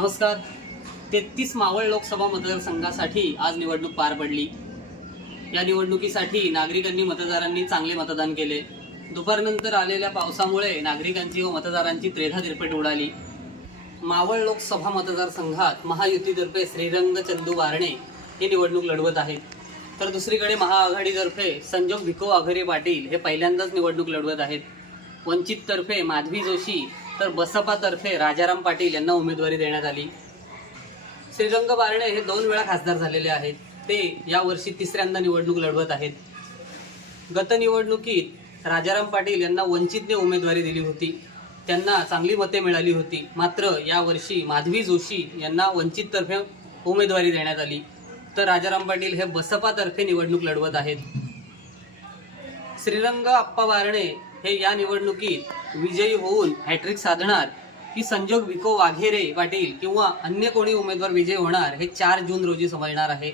नमस्कार. तेहतीस मावळ लोकसभा मतदारसंघासाठी आज निवडणूक पार पडली. या निवडणुकीसाठी नागरिकांनी मतदारांनी चांगले मतदान केले. दुपारनंतर आलेल्या पावसामुळे नागरिकांची व मतदारांची त्रेधा तिरपेट उडाली. मावळ लोकसभा मतदारसंघात महायुतीतर्फे श्रीरंग चंदू वारणे हे निवडणूक लढवत आहेत. तर दुसरीकडे महाआघाडीतर्फे संजोग भिको आघरे पाटील हे पहिल्यांदाच निवडणूक लढवत आहेत. वंचिततर्फे माधवी जोशी तर बसपातर्फे राजाराम पाटील यांना उमेदवारी देण्यात आली. श्रीरंग बारणे हे दोन वेळा खासदार झालेले आहेत. ते यावर्षी तिसऱ्यांदा निवडणूक लढवत आहेत. गतनिवडणुकीत राजाराम पाटील यांना वंचितने उमेदवारी दिली होती. त्यांना चांगली मते मिळाली होती. मात्र यावर्षी माधवी जोशी यांना वंचिततर्फे उमेदवारी देण्यात आली. तर राजाराम पाटील हे बसपातर्फे निवडणूक लढवत आहेत. श्रीरंग अप्पा बारणे हे या निवडणुकीत विजयी होऊन हॅट्रिक साधणार की संजोग विको वाघेरे पाटील किंवा अन्य कोणी उमेदवार विजयी होणार हे चार जून रोजी समजणार आहे.